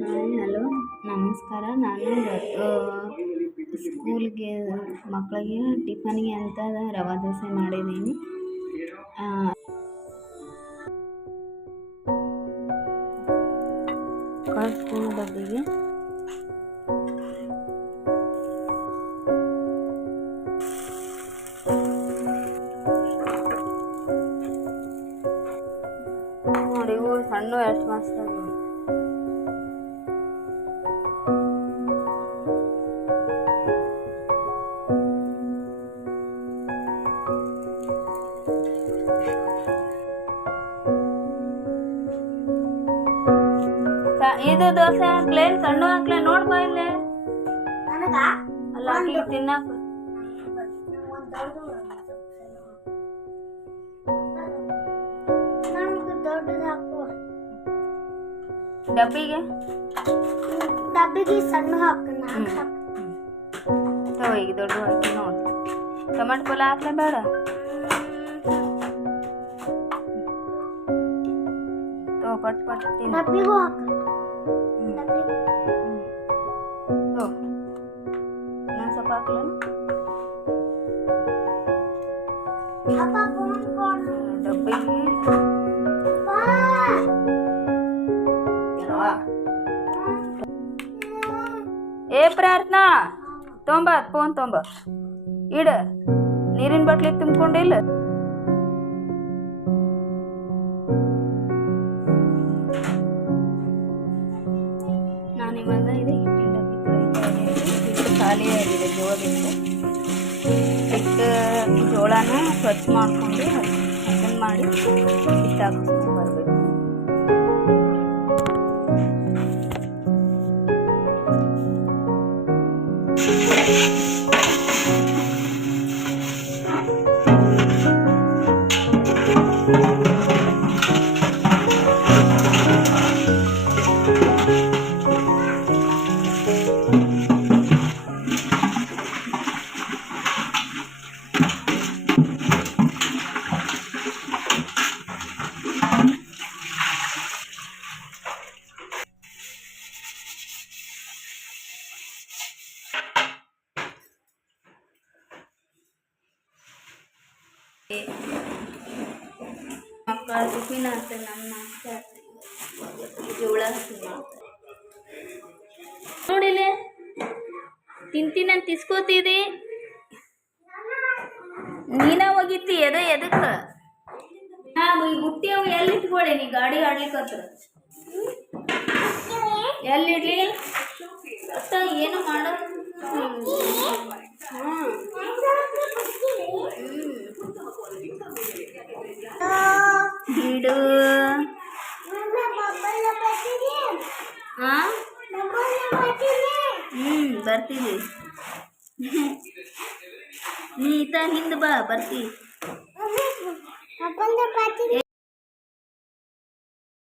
Hello ನಮಸ್ಕಾರ, ನಾನು ಸ್ಕೂಲ್ಗೆ ಮಕ್ಕಳಿಗೆ ಟಿಫನ್ಗೆ ಅಂತ ರವೆ ದೋಸೆ ಮಾಡಿದ್ದೀನಿ. ಸ್ಕೂಲ್ ಬಗ್ಗೆ ನೋಡಿ ಇವು ಸಣ್ಣ ಎಷ್ಟು ಮಸ್ತ್ ಇದು ದೋಸೆ ಹಾಕ್ಲೆ ಸಣ್ಣ ಹಾಕ್ಲೆ ನೋಡ್ ಬಾ ಇಲ್ಲಿ ನನಗ ಅಲ್ಲ ಆಕಿಗೆ ತಿನ್ನಾಕ ನನಗೆ ದೊಡ್ಡದು ಹಾಕು ಡಬ್ಬಿಗೆ ಡಬ್ಬಿಗೆ ಸಣ್ಣ ಹಾಕು ನಾಲ್ಕು ಹಾಕು ತಗೋ ಈಗ ದೊಡ್ಡ ಹಾಕಿ ನೋಡು ಟೊಮೆಟೊ ಪಲ್ಯ ಹಾಕ್ಲೆ ಬೇಡ ತಗೋ ಪಟ್ ಪಟ್ ತಿನ್ನು ಡಬ್ಬಿಗೂ ಹಾಕು ಹ್ಮ್. ಡಬ್ಬಿಗೆ ತಗೋ ಇನ್ನೊಂದು ಸ್ವಲ್ಪ ಹಾಕ್ಲೇನು ಅಪ್ಪ ಫೋನ್ ಕೊಡು ಡಬ್ಬಿಗೆ ಬಾ. ಏ ಪ್ರಾರ್ಥನಾ ತೊಂಬ ಫೋನ್ ತೊಂಬ ಇಡ ನೀರಿನ ಬಾಟ್ಲಿ ತುಂಬಿಕೊಂಡಿಲ್ಲ ನಾನಿವಾಗ ಇದು ಹಿಟ್ಟಿನ ಡಬ್ಬಿ ತೊಳಿತಾ ಇದ್ದೀನಿ. ಹಿಟ್ಟು ಖಾಲಿ ಆಗಿದೆ ಜೋಳದಿಂದ ಹಿಟ್ಟು ಜೋಳನ ಸ್ವಚ್ಛ ಮಾಡಿಕೊಂಡು ಅದನ್ನು ಮಾಡಿ ಹಿಟ್ಟು ಹಾಕಿಸ್ಕೊಂಡು ಬರಬೇಕು ಮಕ್ಕಳ ಟಿಫಿನ್ ಅಂತ ನಮ್ಮ ಜೋಳ ಹಸಿ ಮಾಡ್ತಾರೆ ನಾನು ತಿಂತೀನಂತ ಇಸ್ಕೋತಿದಿ? ನೀನ ಹೋಗಿತ್ತಿ ಎದ ಎದಕ್ಕ? ನಾವು ಈ ಬುಟ್ಟಿ ಅವು ಎಲ್ಲಿ ಇಟ್ಕೊಳ್ಳಿ ನೀ ಗಾಡಿ ಆಡ್ಲಿಕ್ಕತ್ರ ಎಲ್ಲಿ ಇಡ್ಲಿ ಅತ್ತ ಏನು ಮಾಡ ಬಿಡು. ಹ್ಮ್ ಹ್ಞೂ ಬರ್ತೀವಿ ನೀ ಈತ ಹಿಂದೆ ಬಾ ಬರ್ತೀವಿ